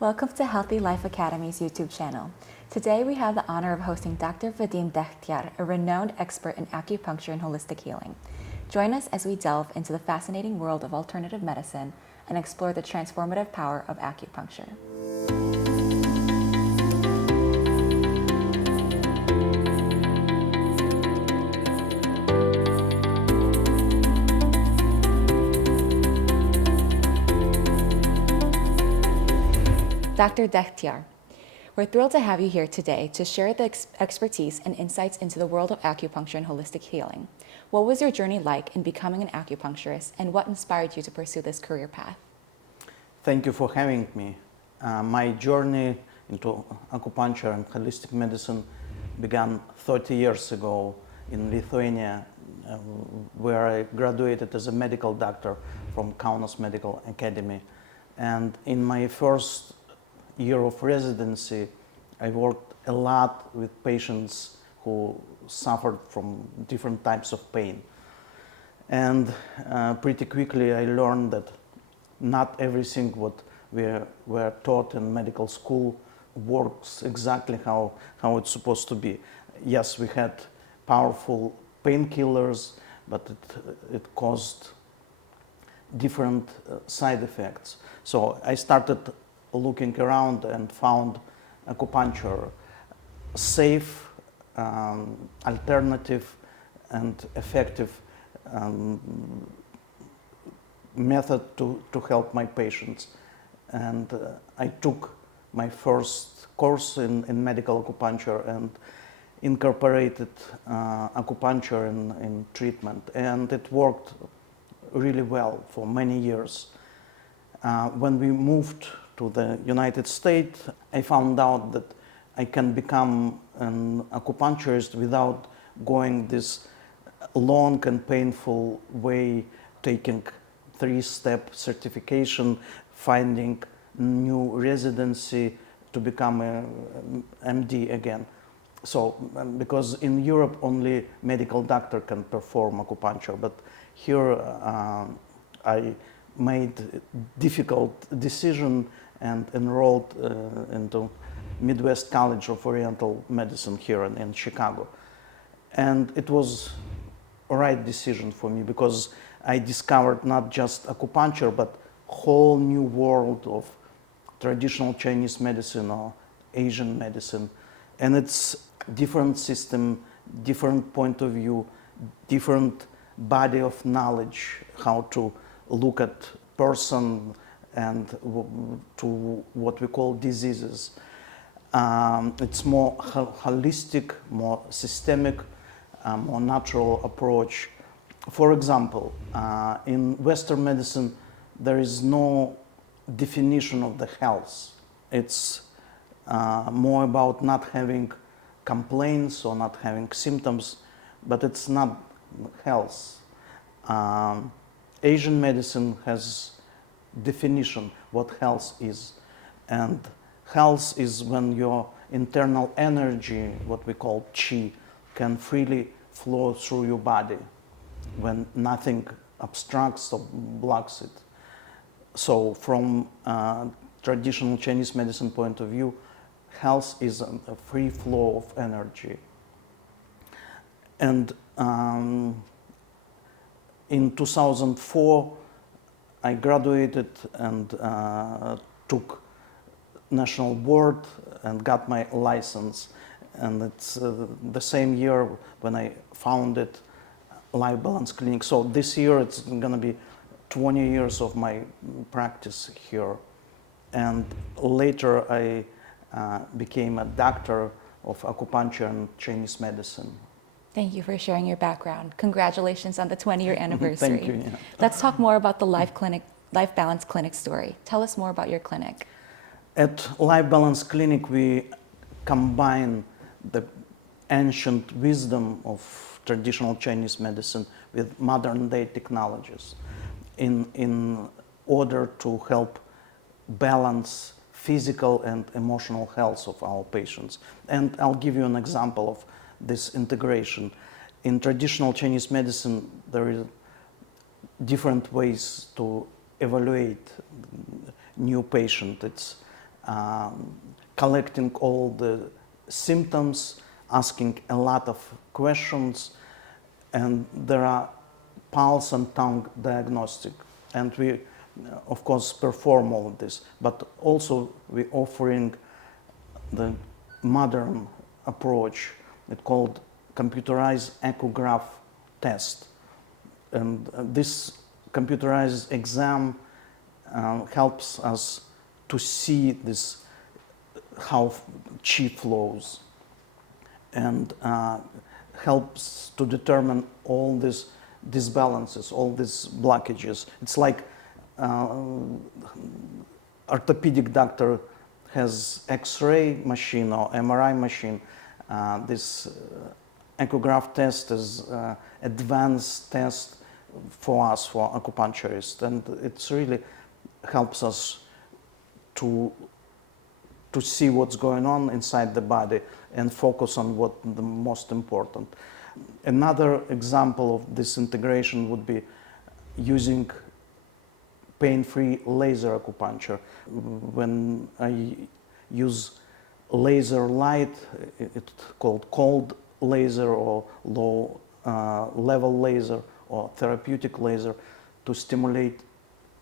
Welcome to Healthy Life Academy's YouTube channel. Today we have the honor of hosting Dr. Vadim Dekhtyar, a renowned expert in acupuncture and holistic healing. Join us as we delve into the fascinating world of alternative medicine and explore the transformative power of acupuncture. Dr. Dekhtyar, we're thrilled to have you here today to share the expertise and insights into the world of acupuncture and holistic healing. What was your journey like in becoming an acupuncturist, and what inspired you to pursue this career path? Thank you for having me. My journey into acupuncture and holistic medicine began 30 years ago in Lithuania, where I graduated as a medical doctor from Kaunas Medical Academy. And in my first year of residency, I worked a lot with patients who suffered from different types of pain. And pretty quickly I learned that not everything what we were taught in medical school works exactly how it's supposed to be. Yes, we had powerful painkillers, but it caused different side effects. So I started looking around and found acupuncture safe, alternative and effective method to help my patients. And I took my first course in medical acupuncture and incorporated acupuncture in treatment, and it worked really well for many years. When we moved to the United States, I found out that I can become an acupuncturist without going this long and painful way, taking 3-step certification, finding new residency to become an MD again. So, because in Europe only medical doctor can perform acupuncture, but here I made a difficult decision and enrolled into Midwest College of Oriental Medicine here in Chicago. And it was a right decision for me because I discovered not just acupuncture, but whole new world of traditional Chinese medicine or Asian medicine. And it's different system, different point of view, different body of knowledge, how to look at person and to what we call diseases. It's more holistic, more systemic, more natural approach. For example, in Western medicine, there is no definition of the health. It's more about not having complaints or not having symptoms, but it's not health. Asian medicine has definition what health is, and health is when your internal energy, what we call qi, can freely flow through your body, when nothing obstructs or blocks it. So from traditional Chinese medicine point of view, health is a free flow of energy. And in 2004, I graduated and took national board and got my license. And it's the same year when I founded Life Balance Clinic. So this year it's going to be 20 years of my practice here. And later I became a doctor of acupuncture and Chinese medicine. Thank you for sharing your background. Congratulations on the 20-year anniversary. Thank you. Yeah. Let's talk more about the Life Balance Clinic story. Tell us more about your clinic. At Life Balance Clinic, we combine the ancient wisdom of traditional Chinese medicine with modern day technologies in order to help balance physical and emotional health of our patients. And I'll give you an example of this integration. In traditional Chinese medicine, there is different ways to evaluate new patient. It's collecting all the symptoms, asking a lot of questions, and there are pulse and tongue diagnostic. And we, of course, perform all of this, but also we offering the modern approach. It's called computerized echograph test. And this computerized exam helps us to see this, how chi flows, and helps to determine all these disbalances, all these blockages. It's like orthopedic doctor has X-ray machine or MRI machine. This echograph test is advanced test for us, for acupuncturists, and it really helps us to see what's going on inside the body and focus on what the most important. Another example of this integration would be using pain-free laser acupuncture. When I use laser light, it's called cold laser or low level laser or therapeutic laser, to stimulate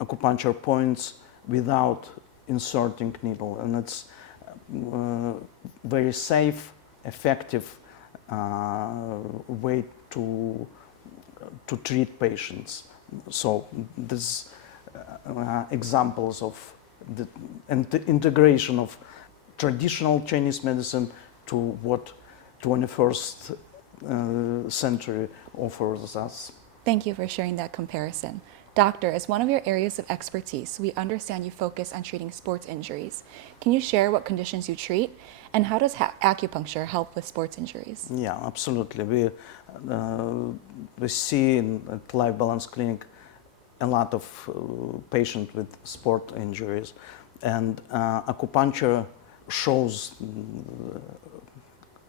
acupuncture points without inserting needle. And it's very safe, effective way to treat patients. So these examples of the integration of traditional Chinese medicine to what 21st century offers us. Thank you for sharing that comparison. Doctor, as one of your areas of expertise, we understand you focus on treating sports injuries. Can you share what conditions you treat, and how does acupuncture help with sports injuries? Yeah, absolutely. We see at Life Balance Clinic a lot of patients with sport injuries, and acupuncture shows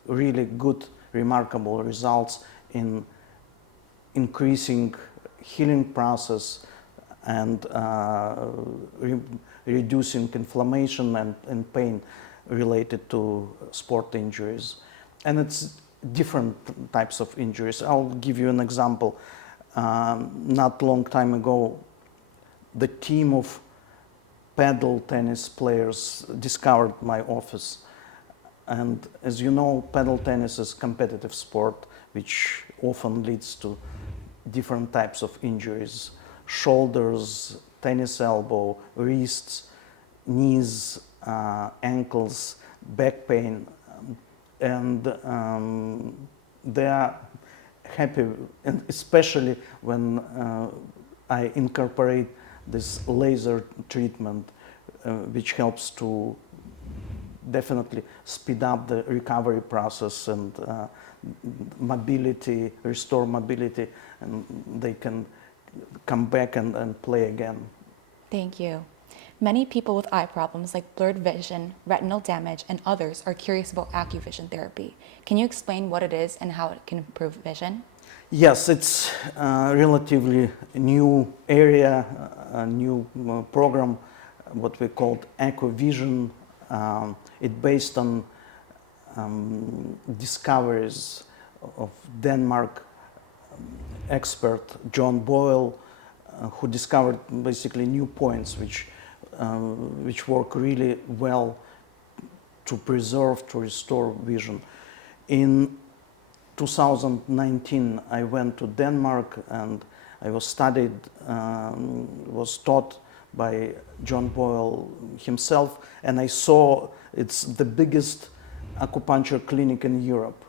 really good, remarkable results in increasing healing process and reducing inflammation and pain related to sport injuries. And it's different types of injuries. I'll give you an example. Not long time ago, the team of paddle tennis players discovered my office. And as you know, paddle tennis is competitive sport, which often leads to different types of injuries: shoulders, tennis elbow, wrists, knees, ankles, back pain. And they are happy, and especially when I incorporate this laser treatment, which helps to definitely speed up the recovery process and mobility, restore mobility, and they can come back and play again. Thank you. Many people with eye problems like blurred vision, retinal damage, and others are curious about AcuVision therapy. Can you explain what it is and how it can improve vision? Yes, it's a relatively new area, a new program, what we called AcuVision. It's based on discoveries of Denmark expert John Boyle, who discovered basically new points which work really well to preserve, to restore vision. In 2019, I went to Denmark and I was taught by John Boyle himself, and I saw it's the biggest acupuncture clinic in Europe.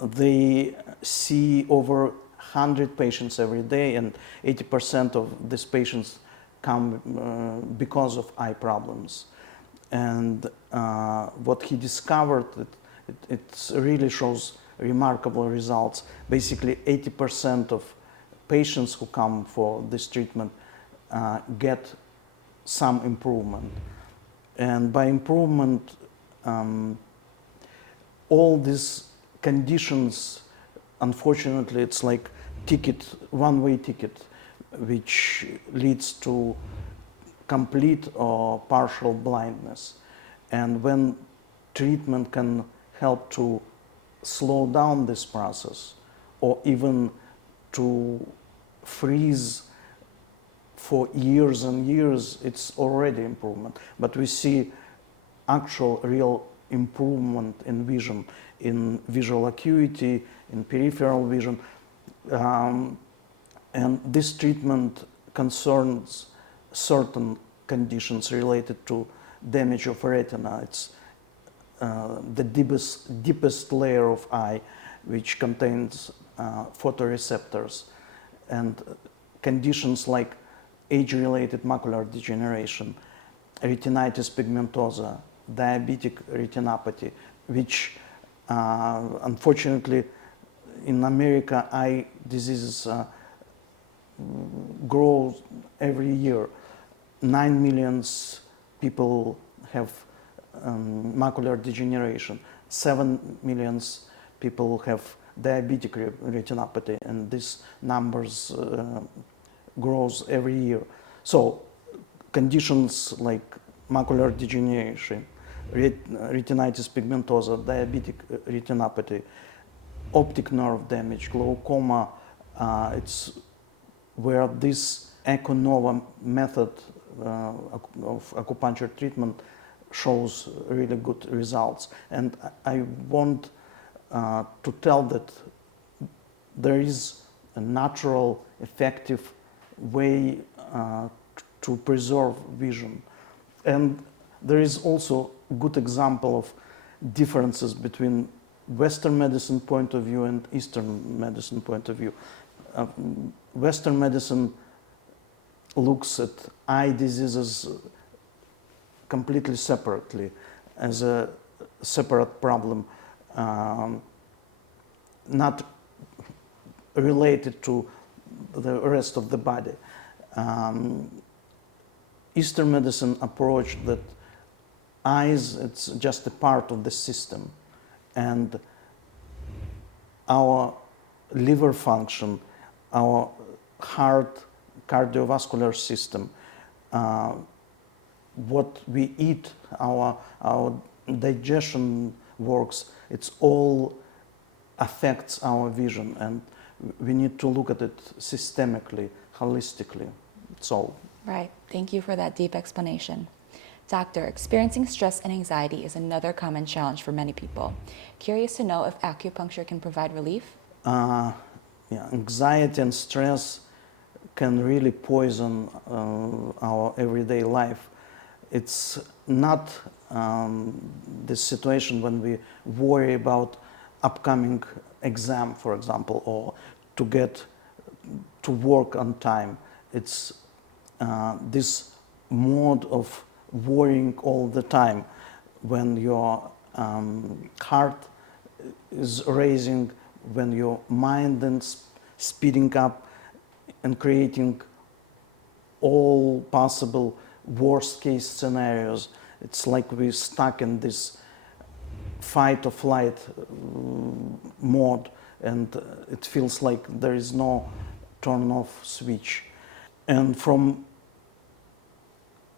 They see over 100 patients every day, and 80% of these patients come because of eye problems. And what he discovered, it really shows remarkable results. Basically, 80% of patients who come for this treatment get some improvement. And by improvement, all these conditions, unfortunately, it's like one-way ticket, which leads to complete or partial blindness. And when treatment can help to slow down this process or even to freeze for years and years, it's already improvement. But we see actual real improvement in vision, in visual acuity, in peripheral vision. And this treatment concerns certain conditions related to damage of retina. It's the deepest layer of eye, which contains photoreceptors, and conditions like age-related macular degeneration, retinitis pigmentosa, diabetic retinopathy, which unfortunately in America eye diseases grow every year. 9 million people have macular degeneration. 7 million people have diabetic retinopathy, and these numbers grows every year. So conditions like macular degeneration, retinitis pigmentosa, diabetic retinopathy, optic nerve damage, glaucoma, it's where this AcuNova method of acupuncture treatment shows really good results. And I want to tell that there is a natural, effective way to preserve vision. And there is also a good example of differences between Western medicine point of view and Eastern medicine point of view. Western medicine looks at eye diseases completely separately, as a separate problem, not related to the rest of the body. Eastern medicine approach that eyes, it's just a part of the system, and our liver function, our heart, cardiovascular system, what we eat, our digestion works, it's all affects our vision, and we need to look at it systemically, holistically. So, right. Thank you for that deep explanation. Doctor, experiencing stress and anxiety is another common challenge for many people. Curious to know if acupuncture can provide relief? Yeah, anxiety and stress can really poison our everyday life. It's not the situation when we worry about upcoming exam, for example, or to get to work on time. It's this mode of worrying all the time when your heart is racing, when your mind is speeding up and creating all possible worst case scenarios. It's like we're stuck in this fight or flight mode, and it feels like there is no turn off switch. And from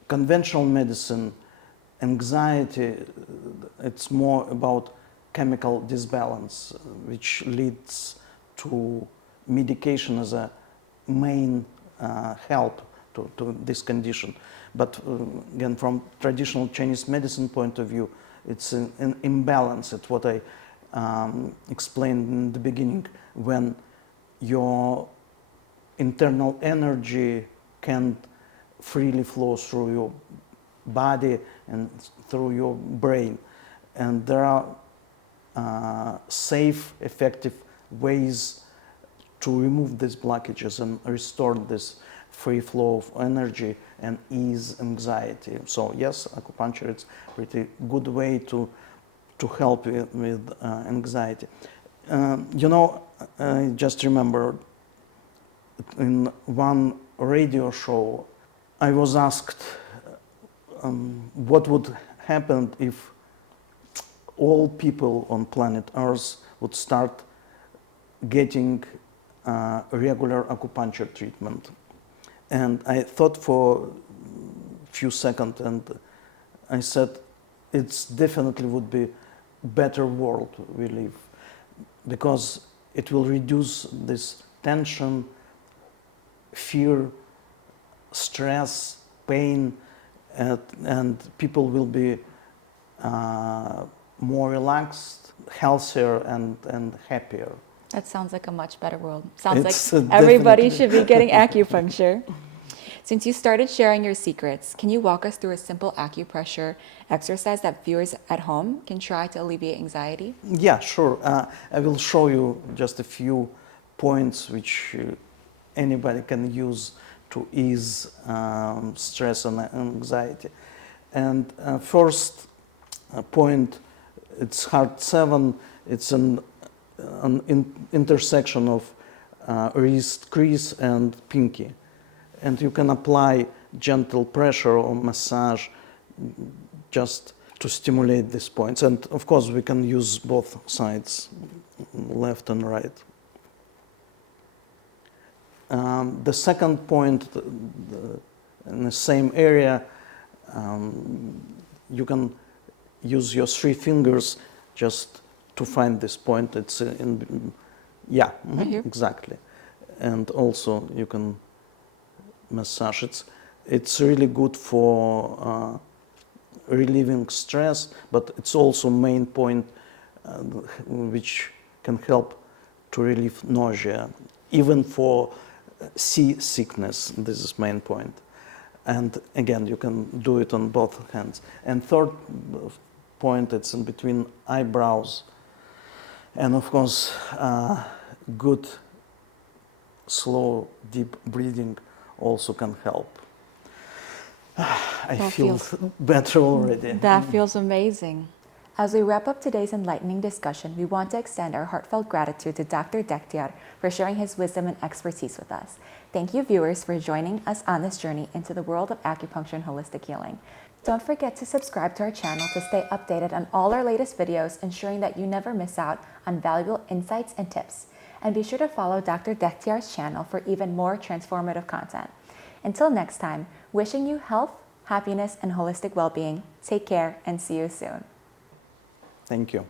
conventional medicine, anxiety, it's more about chemical disbalance, which leads to medication as a main help to this condition. But again, from traditional Chinese medicine point of view, it's an imbalance. It's what I explained in the beginning, when your internal energy can't freely flow through your body and through your brain. And there are safe, effective ways to remove these blockages and restore this free flow of energy and ease anxiety. So yes, acupuncture is a pretty good way to help with anxiety. You know, I just remember in one radio show, I was asked what would happen if all people on planet Earth would start getting regular acupuncture treatment. And I thought for a few seconds, and I said, it's definitely would be better world we live, because it will reduce this tension, fear, stress, pain, and people will be more relaxed, healthier, and happier. That sounds like a much better world. Sounds It's, like everybody definitely. should be getting acupuncture. Since you started sharing your secrets, can you walk us through a simple acupressure exercise that viewers at home can try to alleviate anxiety? Yeah, sure. I will show you just a few points which anybody can use to ease stress and anxiety. And first point, it's heart 7. It's an intersection of wrist crease and pinky. And you can apply gentle pressure or massage just to stimulate these points. And of course, we can use both sides, left and right. The second point, in the same area, you can use your 3 fingers just to find this point. It's yeah, Right here? exactly. And also you can massage. It's really good for relieving stress, but it's also main point which can help to relieve nausea, even for seasickness. This is main point. And again, you can do it on both hands. And third point, it's in between eyebrows. And of course, good, slow, deep breathing also can help. I feel better already. That feels amazing. As we wrap up today's enlightening discussion, we want to extend our heartfelt gratitude to Dr. Dekhtyar for sharing his wisdom and expertise with us. Thank you, viewers, for joining us on this journey into the world of acupuncture and holistic healing. Don't forget to subscribe to our channel to stay updated on all our latest videos, ensuring that you never miss out on valuable insights and tips. And be sure to follow Dr. Dekhtyar's channel for even more transformative content. Until next time, wishing you health, happiness, and holistic well-being. Take care and see you soon. Thank you.